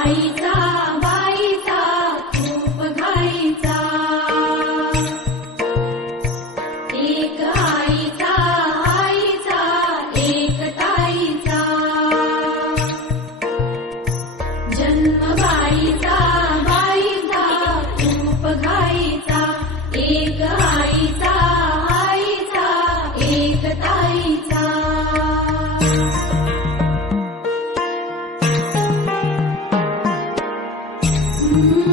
I Mm-hmm.